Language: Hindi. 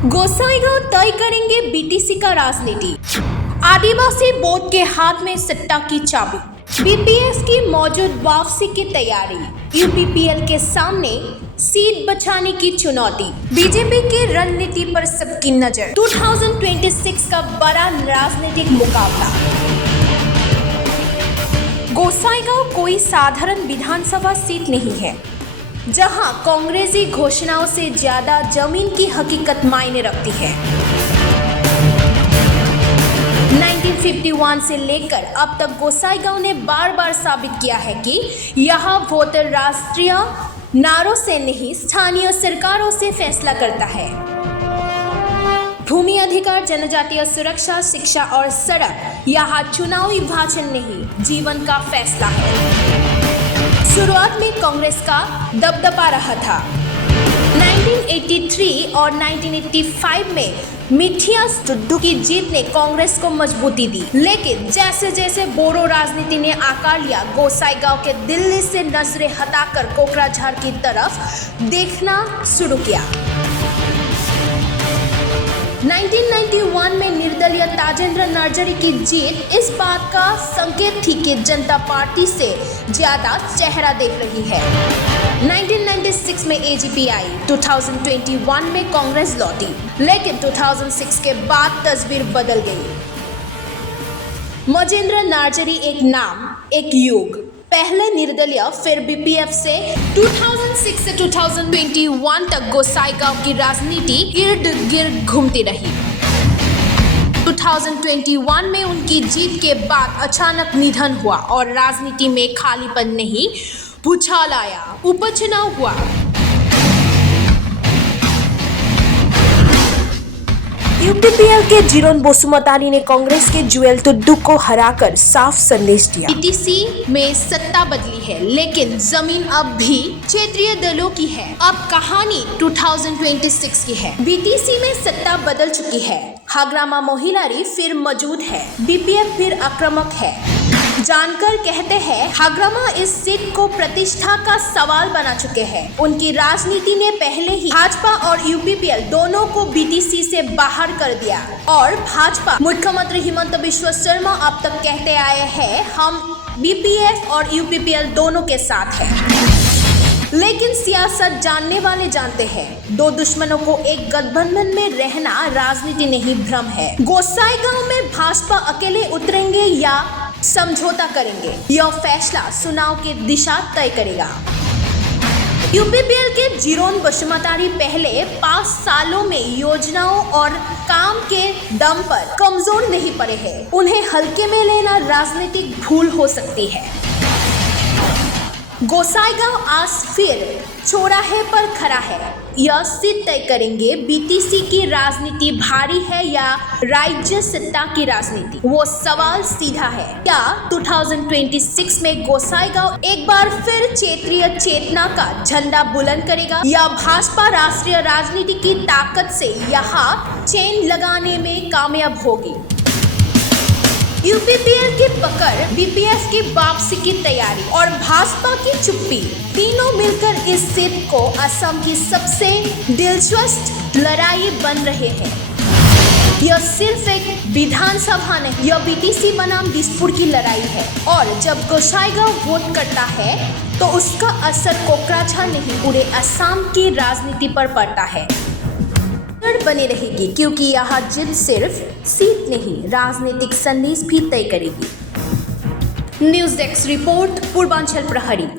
गोसाईगांव तय करेंगे बीटीसी का राजनीति। आदिवासी बोर्ड के हाथ में सत्ता की चाबी। बीपीएस की मौजूद वापसी की तैयारी। यूपीपीएल के सामने सीट बचाने की चुनौती। बीजेपी की रणनीति पर सबकी नजर। 2026 का बड़ा राजनीतिक मुकाबला। गोसाईगांव कोई साधारण विधानसभा सीट नहीं है, जहां कांग्रेसी घोषणाओं से ज्यादा जमीन की हकीकत मायने रखती है। 1951 से लेकर अब तक गोसाईगांव ने बार बार साबित किया है कि यहाँ वोटर राष्ट्रीय नारों से नहीं, स्थानीय सरकारों से फैसला करता है। भूमि अधिकार, जनजातीय सुरक्षा, शिक्षा और सड़क यहाँ चुनावी भाषण नहीं, जीवन का फैसला है। शुरुआत में कांग्रेस का दबदबा रहा था। 1983 और 1985 में मिठिया टुड्डू की जीत ने कांग्रेस को मजबूती दी, लेकिन जैसे जैसे बोडो राजनीति ने आकार लिया, गोसाईगांव के दिल्ली से नजरें हटाकर कोकराझार की तरफ देखना शुरू किया। 1991 में निर्दलीय ताजेंद्र नार्जारी की जीत इस बात का संकेत थी कि जनता पार्टी से ज्यादा चेहरा देख रही है। 1996 में एजीपी आई, 2021 में कांग्रेस लौटी, लेकिन 2006 के बाद तस्वीर बदल गई। मजेंद्र नार्जारी एक नाम, एक युग। पहले निर्दलीय, फिर बीपीएफ से 2006 से 2021 तक गोसाईगांव की राजनीति इर्द गिर्द घूमती रही। 2021 में उनकी जीत के बाद अचानक निधन हुआ और राजनीति में खालीपन नहीं, भूचाल आया। उपचुनाव हुआ। यूपीपीएल के जीरोन बोसुमतारी ने कांग्रेस के जुएल टुड्डू को हराकर साफ संदेश दिया। बीटीसी में सत्ता बदली है, लेकिन जमीन अब भी क्षेत्रीय दलों की है। अब कहानी 2026 की है। बीटीसी में सत्ता बदल चुकी है। हाग्रामा मोहिलारी फिर मौजूद है, बीपीएफ फिर आक्रामक है। जानकर कहते हैं हाग्रामा इस सीट को प्रतिष्ठा का सवाल बना चुके हैं। उनकी राजनीति ने पहले ही भाजपा और यूपीपीएल दोनों को बीटीसी से बाहर कर दिया और भाजपा मुख्यमंत्री हिमंत बिस्वा शर्मा अब तक कहते आए हैं हम बीपीएफ और यूपीपीएल दोनों के साथ हैं। लेकिन सियासत जानने वाले जानते हैं, दो दुश्मनों को एक गठबंधन में रहना राजनीति नहीं, भ्रम है। गोसाईगांव में भाजपा अकेले उतरेंगे या समझौता करेंगे, यह फैसला चुनाव की दिशा तय करेगा। यूपीपीएल के जीरोन बोसुमतारी पहले 5 सालों में योजनाओं और काम के दम पर कमजोर नहीं पड़े हैं। उन्हें हल्के में लेना राजनीतिक भूल हो सकती है। गोसाईगांव आज फिर चौराहे पर खड़ा है। यह सीट तय करेंगे बीटीसी की राजनीति भारी है या राज्य सत्ता की राजनीति। वो सवाल सीधा है, क्या 2026 में गोसाईगांव एक बार फिर क्षेत्रीय चेतना का झंडा बुलंद करेगा या भाजपा राष्ट्रीय राजनीति की ताकत से यहाँ चेन लगाने में कामयाब होगी। यूपीपीएल की पकड़, बीपीएफ की वापसी की तैयारी और भाजपा की चुप्पी, तीनों मिलकर इस सीट को असम की सबसे दिलचस्प लड़ाई बन रहे हैं। यह सिर्फ एक विधानसभा नहीं, यह बीटीसी बनाम दिसपुर की लड़ाई है और जब गोसाईगांव वोट करता है तो उसका असर कोकराझार नहीं, पूरे असम की राजनीति पर पड़ता है। बनी रहेगी, क्योंकि यह जीत सिर्फ सीट नहीं, राजनीतिक संदेश भी तय करेगी। न्यूज़ डेस्क रिपोर्ट, पूर्वांचल प्रहरी।